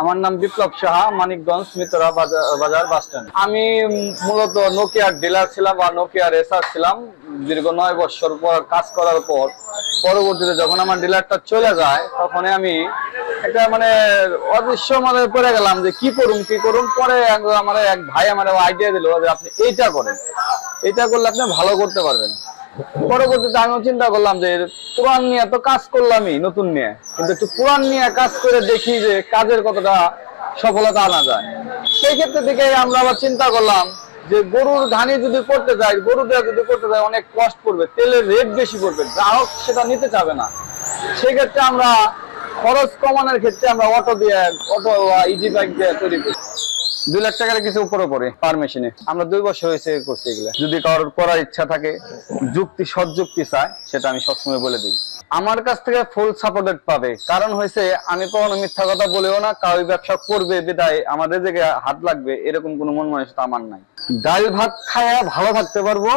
আমার নাম বিপ্লব সাহা, মানিকগঞ্জ মিতরা বাজার বাস স্ট্যান্ড। আমি মূলত নোকিয়ার ডিলার ছিলাম বা নোকিয়ার রেসার ছিলাম। দীর্ঘ 9 বছর পর কাজ করার পর পরবর্তীতে যখন আমার ডিলারটা চলে যায়, তখন আমি একটা অদৃশ্য পড়ে গেলাম যে কি করুন। পরে আমার এক ভাই আমার আইডিয়া দিল যে আপনি এইটা করেন, এটা করলে আপনি ভালো করতে পারবেন। পরবর্তীতে আমিও চিন্তা করলাম যে পুরান নিয়ে তো কাজ করলামই, নতুন নিয়ে কিন্তু একটু পুরান নিয়ে কাজ করে দেখি যে কাজের কতটা সফলতা আনা যায়। সেই ক্ষেত্রে থেকে আমরা আবার চিন্তা করলাম যে গরুর ধানি যদি করতে যাই, গরু দেওয়া যদি করতে যাই অনেক কষ্ট পড়বে, তেলের রেট বেশি পড়বে, গ্রাহক সেটা নিতে চাবে না। সেই ক্ষেত্রে আমরা খরচ কমানোর ক্ষেত্রে আমরা অটো ইজি বাইক দিয়ে তৈরি করি। 2 লাখ টাকার কিছু উপরে পড়ে পার মেশিনে। আমরা 2 বছর হয়েছে করছি এগুলো। যদি কারোর করার ইচ্ছা থাকে, সৎযুক্তি চায়, সেটা আমি সবসময় বলে দিই। আমার কাছ থেকে ফুল সাপোর্টেড পাবে। কারণ হয়েছে আমি কখনো মিথ্যা কথা বলেও না, কারোর ব্যবসা করবে বিদায় আমাদের জায়গায় হাত লাগবে এরকম কোনো মন মানসিকতা আমার নাই। ডাল ভাত খায়া ভালো থাকতে পারবো,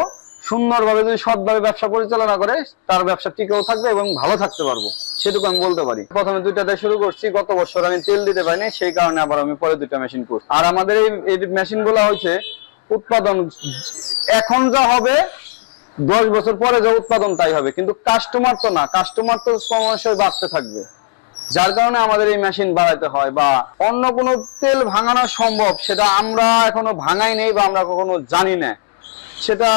সুন্দরভাবে যদি সৎভাবে ব্যবসা পরিচালনা করে তার ব্যবসা টিকেও থাকবে এবং ভালো থাকতে পারবো, সেটুকু আমি বলতে পারি। প্রথমে 2টা দিয়ে শুরু করছি, গত বছর আমি তেল দিতে পারিনি, সেই কারণে আবার আমি পরে 2টা মেশিন করছি। আর আমাদের এই মেশিন গুলা হচ্ছে উৎপাদন এখন যা হবে 10 বছর পরে যা উৎপাদন তাই হবে, কিন্তু কাস্টমার তো না, কাস্টমার তো সমস্যায় বাড়তে থাকবে। যার কারণে আমাদের এই মেশিন বাড়াইতে হয়। বা অন্য কোনো তেল ভাঙানো সম্ভব, সেটা আমরা এখনো ভাঙাই নেই বা আমরা কখনো জানি না সেটা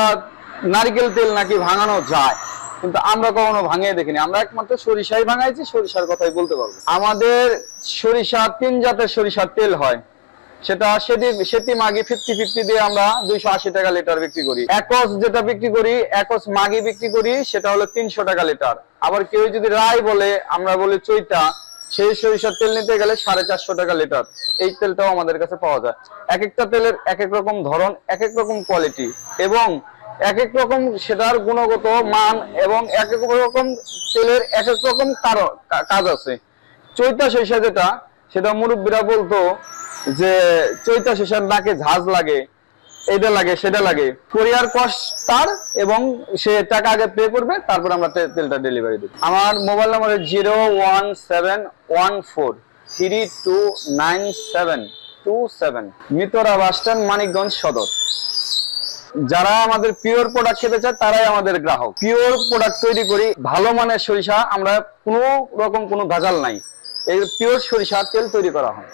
নারকেল তেল নাকি ভাঙানো যায়, কিন্তু আমরা কখনো ভাঙিয়ে দেখিনি। আমরা একমাত্র সরিষাই ভাঙাইছি, সরিষার কথাই বলতে পারবো। আমাদের সরিষা 3 জাতের সরিষার তেল হয়, সেটা সেটি মাগি 50-50 দিয়ে আমরা 280 টাকা লিটার বিক্রি করি। একস যেটা বিক্রি করি, একস মাগি বিক্রি করি, সেটা হলো 300 টাকা লিটার। আবার কেউ যদি রায় বলে, আমরা বলি চৈতা, সেই সরিষার তেল নিতে গেলে 450 টাকা লিটার। এই তেলটাও আমাদের কাছে পাওয়া যায়। এক একটা তেলের এক এক রকম ধরন, এক এক রকম কোয়ালিটি এবং এক এক রকম সেটার গুণগত মান, এবং এক এক রকম তেলের এক এক রকম কাজ আছে। চৈতা সরিষা যেটা, সেটা মুরব্বীরা বলতো যে চৈতা সরিষার নাকে ঝাঁজ লাগে, এটা লাগে সেটা লাগে, কোরিয়ার কস্ট তার, এবং সে টাকা আগে পে করবে, তারপর আমরা তেলটা ডেলিভারি দেব। আমার mobile number 01714329727, Mitra bus stand, Manikganj সদর। যারা আমাদের পিওর প্রোডাক্ট খেতে চায় তারাই আমাদের গ্রাহক। পিওর প্রোডাক্ট তৈরি করি, ভালো মানের সরিষা, আমরা কোনো রকম কোনো ভেজাল নাই, এই পিওর সরিষা তেল তৈরি করা হয়।